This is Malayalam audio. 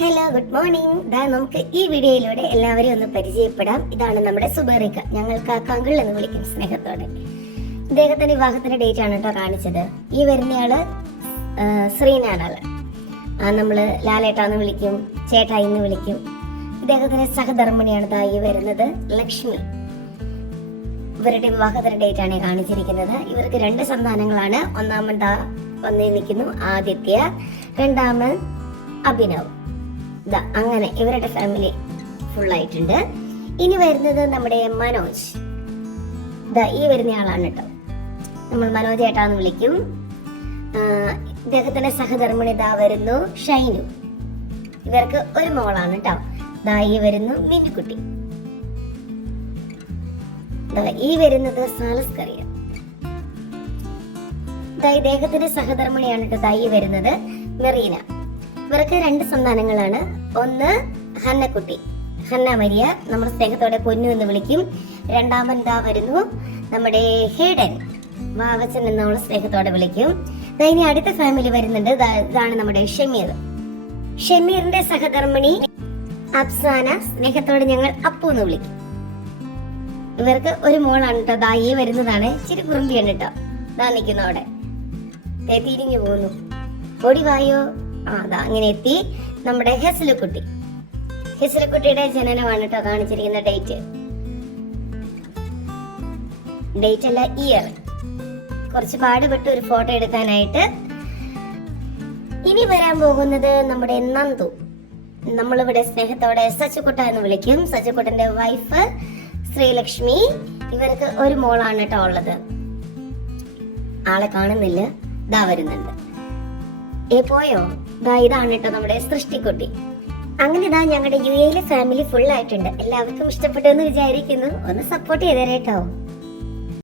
Hello, good morning. നമുക്ക് ഈ വീഡിയോയിലൂടെ എല്ലാവരെയും ഒന്ന് പരിചയപ്പെടാം. ഇതാണ് നമ്മുടെ സുബേറിക്ക. ഞങ്ങൾ കാക്കാങ്കിൾ എന്ന് വിളിക്കും സ്നേഹത്തോടെ. ഇദ്ദേഹത്തിന്റെ വിവാഹത്തിന്റെ ഡേറ്റ് ആണ് കേട്ടോ കാണിച്ചത്. ഈ വരുന്നയാള് ശ്രീനാനാള്. നമ്മള് ലാലേട്ടാന്ന് വിളിക്കും, ചേട്ടായി എന്ന് വിളിക്കും. ഇദ്ദേഹത്തിന്റെ സഹധർമ്മിണിയാണ് ഈ വരുന്നത് ലക്ഷ്മി. ഇവരുടെ വിവാഹത്തിന്റെ ഡേറ്റ് ആണ് കാണിച്ചിരിക്കുന്നത്. ഇവർക്ക് 2 സന്താനങ്ങളാണ്. ഒന്നാമത് വന്ന് നിൽക്കുന്നു ആദിത്യ, രണ്ടാമൻ അഭിനവ്. അങ്ങനെ ഇവരുടെ ഫാമിലി ഫുൾ ആയിട്ടുണ്ട്. ഇനി വരുന്നത് നമ്മുടെ മനോജ്. ഈ വരുന്ന ആളാണ് കേട്ടോ. നമ്മൾ മനോജ് ഏട്ടാന്ന് വിളിക്കും. ഇദ്ദേഹത്തിന്റെ സഹധർമ്മിണി വരുന്നു ഷൈനു. ഇവർക്ക് ഒരു മോളാണ് കേട്ടോ. ഈ വരുന്നു മിന്നുകുട്ടി. ഈ വരുന്നത് സാലസ്കറിയ. ഇദ്ദേഹത്തിന്റെ സഹധർമ്മിണിയാണ് കേട്ടോ. ഈ വരുന്നത് മെറീന. ഇവർക്ക് 2 സന്താനങ്ങളാണ്. ഒന്ന് ഹന്നക്കുട്ടി, ഹന്ന മരിയ, നമ്മൾ സ്നേഹത്തോടെ പൊന്നു എന്ന് വിളിക്കും. രണ്ടാമൻ വരുന്നു നമ്മുടെ ഹേഡൻ, വാവച്ചൻ എന്ന് നമ്മൾ സ്നേഹത്തോടെ വിളിക്കും. ഇനി അടുത്ത ഫാമിലി വരുന്നുണ്ട്. ഇതാണ് നമ്മുടെ ഷമീർ. ഷമീറിന്റെ സഹധർമ്മിണി അഫ്സാന, സ്നേഹത്തോടെ ഞങ്ങൾ അപ്പു എന്ന് വിളിക്കും. ഇവർക്ക് ഒരു മോളാണ് കേട്ടോ. ഈ വരുന്നതാണ്. ഇച്ചിരി കുറുമ്പിയാണ് കേട്ടോ. നിൽക്കുന്നു അവിടെ, തിരിഞ്ഞു പോകുന്നു. ഓടി വായോ. അങ്ങനെ എത്തി നമ്മുടെ ഹെസ്ലുക്കുട്ടി. ഹെസ്ലുക്കുട്ടിയുടെ ജനനമാണ് കേട്ടോ കാണിച്ചിരിക്കുന്ന ഡേറ്റ് അല്ല, ഇയർ. കുറച്ച് പാടുപെട്ട് ഒരു ഫോട്ടോ എടുക്കാനായിട്ട്. ഇനി വരാൻ പോകുന്നത് നമ്മുടെ നന്ദു. നമ്മളിവിടെ സ്നേഹത്തോടെ സച്ചുക്കുട്ട എന്ന് വിളിക്കും. സച്ചുക്കുട്ടന്റെ വൈഫ് ശ്രീലക്ഷ്മി. ഇവർക്ക് ഒരു മോളാണ് കേട്ടോ ഉള്ളത്. ആളെ കാണുന്നില്ല, വരുന്നുണ്ട്. പോയോ? ഇതാണ് കേട്ടോ നമ്മുടെ സൃഷ്ടിക്കുട്ടി. അങ്ങനെ ഞങ്ങളുടെ UAE ഫാമിലി ഫുൾ ആയിട്ടുണ്ട്. എല്ലാവർക്കും ഇഷ്ടപ്പെട്ടു എന്ന് വിചാരിക്കുന്നു. ഒന്ന് സപ്പോർട്ട് ചെയ്തേരേട്ടോ.